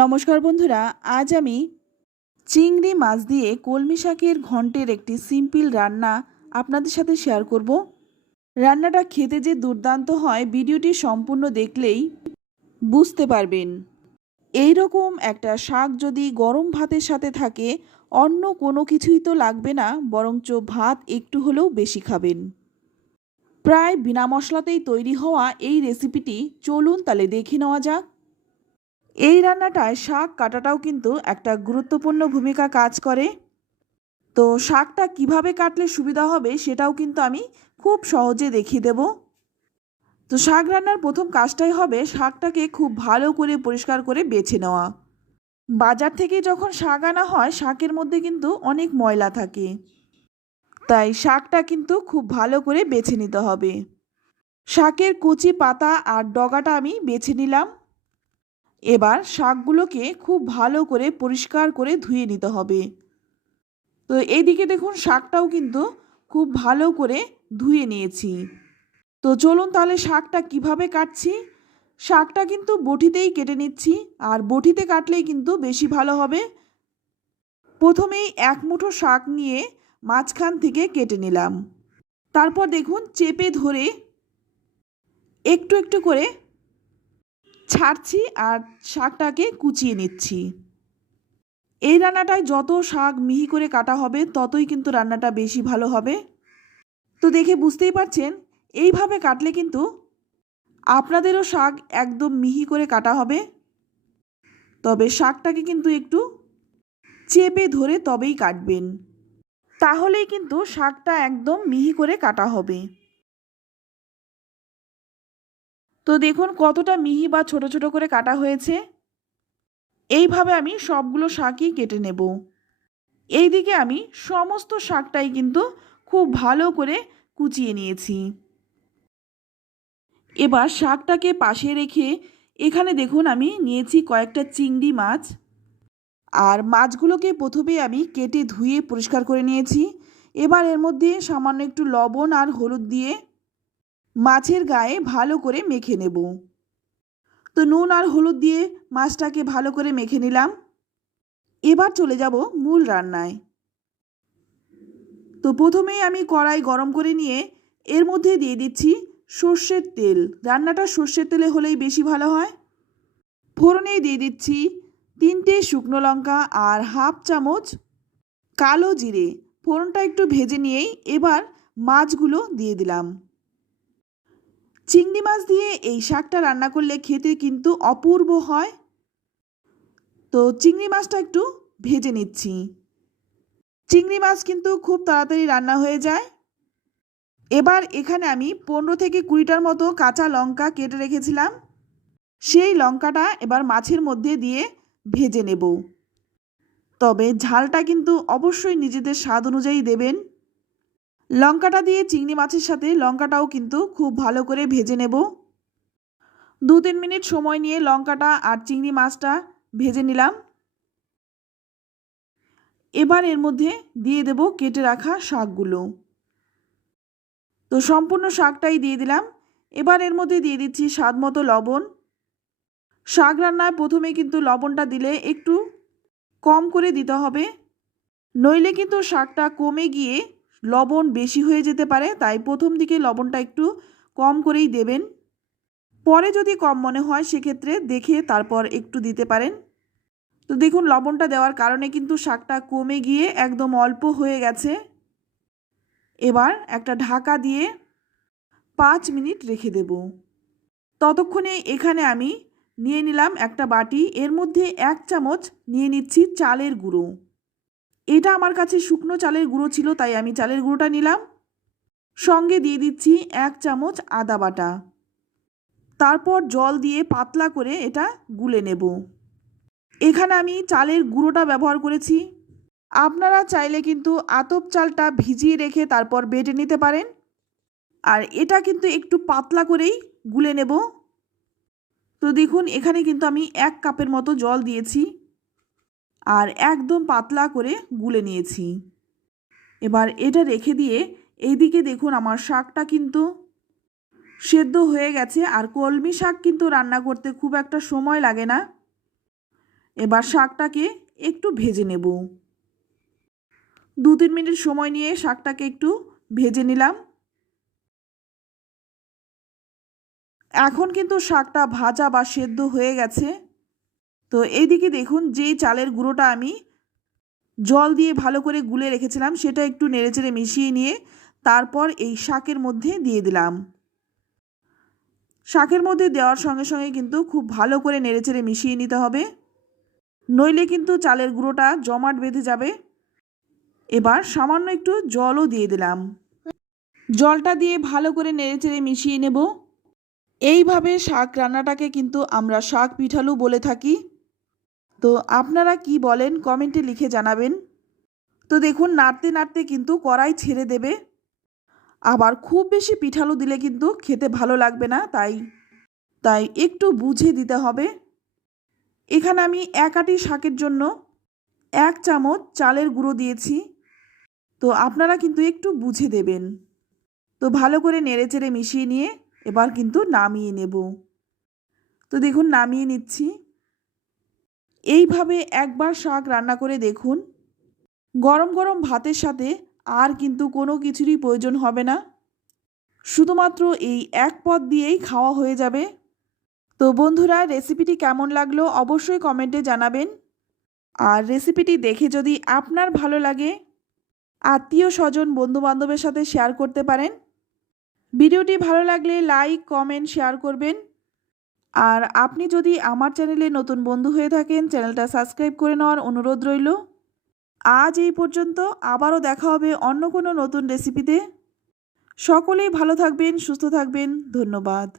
নমস্কার বন্ধুরা, আজ আমি চিংড়ি মাছ দিয়ে কলমি শাকের ঘন্টের একটি সিম্পল রান্না আপনাদের সাথে শেয়ার করব। রান্নাটা খেতে যে দুর্দান্ত হয়, ভিডিওটি সম্পূর্ণ দেখলেই বুঝতে পারবেন। এই রকম একটা শাক যদি গরম ভাতের সাথে থাকে, অন্য কোনো কিছুই তো লাগবে না, বরঞ্চ ভাত একটু হলেও বেশি খাবেন। প্রায় বিনা মশলাতেই তৈরি হওয়া এই রেসিপিটি চলুন তাহলে দেখে নেওয়া যাক। এই রান্নাটায় শাক কাটাটাও কিন্তু একটা গুরুত্বপূর্ণ ভূমিকা কাজ করে। তো শাকটা কীভাবে কাটলে সুবিধা হবে সেটাও কিন্তু আমি খুব সহজে দেখিয়ে দেব। তো শাক রান্নার প্রথম কাজটাই হবে শাকটাকে খুব ভালো করে পরিষ্কার করে বেছে নেওয়া। বাজার থেকে যখন শাক আনা হয়, শাকের মধ্যে কিন্তু অনেক ময়লা থাকে। তাই শাকটা কিন্তু খুব ভালো করে বেছে নিতে হবে। শাকের কুচি পাতা আর ডগাটা আমি বেছে নিলাম। এবার শাকগুলোকে খুব ভালো করে পরিষ্কার করে ধুয়ে নিতে হবে। তো এইদিকে দেখুন শাকটাও কিন্তু খুব ভালো করে ধুয়ে নিয়েছি। তো চলুন তাহলে শাকটা কীভাবে কাটছি? শাকটা কিন্তু বটিতেই কেটে নিচ্ছি আর বটিতে কাটলেই কিন্তু বেশি ভালো হবে। প্রথমেই এক মুঠো শাক নিয়ে মাঝখান থেকে কেটে নিলাম। তারপর দেখুন চেপে ধরে একটু একটু করে ছাড়ছি আর শাকটাকে কুচিয়ে নিচ্ছি। এই রান্নাটায় যত শাক মিহি করে কাটা হবে, ততই কিন্তু রান্নাটা বেশি ভালো হবে। তো দেখে বুঝতেই পারছেন, এইভাবে কাটলে কিন্তু আপনাদেরও শাক একদম মিহি করে কাটা হবে। তবে শাকটাকে কিন্তু একটু চেপে ধরে তবেই কাটবেন। তাহলেই কিন্তু শাকটা একদম মিহি করে কাটা হবে। তো দেখুন কতটা মিহি বা ছোট ছোট করে কাটা হয়েছে। এইভাবে আমি সবগুলো শাকই কেটে নেব। এইদিকে আমি সমস্ত শাকটাই কিন্তু খুব ভালো করে কুচিয়ে নিয়েছি। এবার শাকটাকে পাশে রেখে এখানে দেখুন আমি নিয়েছি কয়েকটা চিংড়ি মাছ। আর মাছগুলোকে প্রথমে আমি কেটে ধুয়ে পরিষ্কার করে নিয়েছি। এবার এর মধ্যে সামান্য একটু লবণ আর হলুদ দিয়ে মাছের গায়ে ভালো করে মেখে নেব। তো নুন আর হলুদ দিয়ে মাছটাকে ভালো করে মেখে নিলাম। এবার চলে যাব মূল রান্নায়। তো প্রথমেই আমি কড়াই গরম করে নিয়ে এর মধ্যে দিয়ে দিচ্ছি সর্ষের তেল। রান্নাটা সর্ষের তেলে হলেই বেশি ভালো হয়। ফোড়নে দিয়ে দিচ্ছি তিনটে শুকনো লঙ্কা আর হাফ চামচ কালো জিরে। ফোড়নটা একটু ভেজে নিয়েই এবার মাছগুলো দিয়ে দিলাম। চিংড়ি মাছ দিয়ে এই শাকটা রান্না করলে খেতে কিন্তু অপূর্ব হয়। তো চিংড়ি মাছটা একটু ভেজে নিচ্ছি। চিংড়ি মাছ কিন্তু খুব তাড়াতাড়ি রান্না হয়ে যায়। এবার এখানে আমি পনেরো থেকে কুড়িটার মতো কাঁচা লঙ্কা কেটে রেখেছিলাম। সেই লঙ্কাটা এবার মাছের মধ্যে দিয়ে ভেজে নেব। তবে ঝালটা কিন্তু অবশ্যই নিজেদের স্বাদ অনুযায়ী দেবেন। লঙ্কাটা দিয়ে চিংড়ি মাছের সাথে লঙ্কাটাও কিন্তু খুব ভালো করে ভেজে নেব। দু তিন মিনিট সময় নিয়ে লঙ্কাটা আর চিংড়ি মাছটা ভেজে নিলাম। এবার এর মধ্যে দিয়ে দেব কেটে রাখা শাকগুলো। তো সম্পূর্ণ শাকটাই দিয়ে দিলাম। এবার এর মধ্যে দিয়ে দিচ্ছি স্বাদ মতো লবণ। শাক রান্নায় প্রথমে কিন্তু লবণটা দিলে একটু কম করে দিতে হবে। নইলে কিন্তু শাকটা কমে গিয়ে লবণ বেশি হয়ে যেতে পারে, তাই প্রথম দিকে লবণটা একটু কম করেই দেবেন। পরে যদি কম মনে হয়, সেক্ষেত্রে দেখে তারপর একটু দিতে পারেন। তো দেখুন, লবণটা দেওয়ার কারণে কিন্তু শাকটা কমে গিয়ে একদম অল্প হয়ে গেছে। এবার একটা ঢাকা দিয়ে পাঁচ মিনিট রেখে দেব। ততক্ষণে এখানে আমি নিয়ে নিলাম একটা বাটি, এর মধ্যে এক চামচ নিয়ে নিচ্ছি চালের গুঁড়ো। এটা আমার কাছে শুকনো চালের গুঁড়ো ছিল, তাই আমি চালের গুঁড়োটা নিলাম। সঙ্গে দিয়ে দিচ্ছি এক চামচ আদা বাটা। তারপর জল দিয়ে পাতলা করে এটা গুলে নেব। এখানে আমি চালের গুঁড়োটা ব্যবহার করেছি। আপনারা চাইলে কিন্তু আতপ চালটা ভিজিয়ে রেখে তারপর বেটে নিতে পারেন। আর এটা কিন্তু একটু পাতলা করেই গুলে নেব। তো দেখুন, এখানে কিন্তু আমি এক কাপের মতো জল দিয়েছি। আর একদম পাতলা করে গুলে নিয়েছি। এবার এটা রেখে দিয়ে এইদিকে দেখুন আমার শাকটা কিন্তু সেদ্ধ হয়ে গেছে আর কলমি শাক কিন্তু রান্না করতে খুব একটা সময় লাগে না। এবার শাকটাকে একটু ভেজে নেব। দু তিন মিনিট সময় নিয়ে শাকটাকে একটু ভেজে নিলাম। এখন কিন্তু শাকটা ভাজা বা সেদ্ধ হয়ে গেছে। তো এইদিকে দেখুন, যেই চালের গুঁড়োটা আমি জল দিয়ে ভালো করে গুলে রেখেছিলাম, সেটা একটু নেড়েচেড়ে মিশিয়ে নিয়ে তারপর এই শাকের মধ্যে দিয়ে দিলাম। শাকের মধ্যে দেওয়ার সঙ্গে সঙ্গে কিন্তু খুব ভালো করে নেড়েচেড়ে মিশিয়ে নিতে হবে। নইলে কিন্তু চালের গুঁড়োটা জমাট বেঁধে যাবে। এবার সামান্য একটু জলও দিয়ে দিলাম। জলটা দিয়ে ভালো করে নেড়েচেড়ে মিশিয়ে নেব। এইভাবে শাক রান্নাটাকে কিন্তু আমরা শাক পিঠালু বলে থাকি। তো আপনারা কি বলেন? কমেন্টে লিখে জানাবেন। তো দেখুন, নাড়তে নাড়তে কিন্তু কড়াই ছেড়ে দেবে। আবার খুব বেশি পিঠালু দিলে কিন্তু খেতে ভালো লাগবে না, তাই তাই একটু বুঝে দিতে হবে। এখানে আমি এক আটি শাকের জন্য এক চামচ চালের গুঁড়ো দিয়েছি। তো আপনারা কিন্তু একটু বুঝে দেবেন। তো ভালো করে নেড়েচেড়ে মিশিয়ে নিয়ে এবার কিন্তু নামিয়ে নেব। তো দেখুন, নামিয়ে নিচ্ছি। এইভাবে একবার শাক রান্না করে দেখুন। গরম গরম ভাতের সাথে আর কিন্তু কোনো কিছুরই প্রয়োজন হবে না। শুধুমাত্র এই এক পদ দিয়েই খাওয়া হয়ে যাবে। তো বন্ধুরা, রেসিপিটি কেমন লাগল অবশ্যই কমেন্টে জানাবেন। আর রেসিপিটি দেখে যদি আপনার ভালো লাগে, আত্মীয় স্বজন, বন্ধুবান্ধবের সাথে শেয়ার করতে পারেন। ভিডিওটি ভালো লাগলে লাইক, কমেন্ট, শেয়ার করবেন। আর আপনি যদি আমার চ্যানেলে নতুন বন্ধু হয়ে থাকেন, চ্যানেলটা সাবস্ক্রাইব করে নেওয়ার অনুরোধ রইল। আজ এই পর্যন্ত আবারও দেখা হবে অন্য কোনো নতুন রেসিপিতে। সকলেই ভালো থাকবেন, সুস্থ থাকবেন। ধন্যবাদ।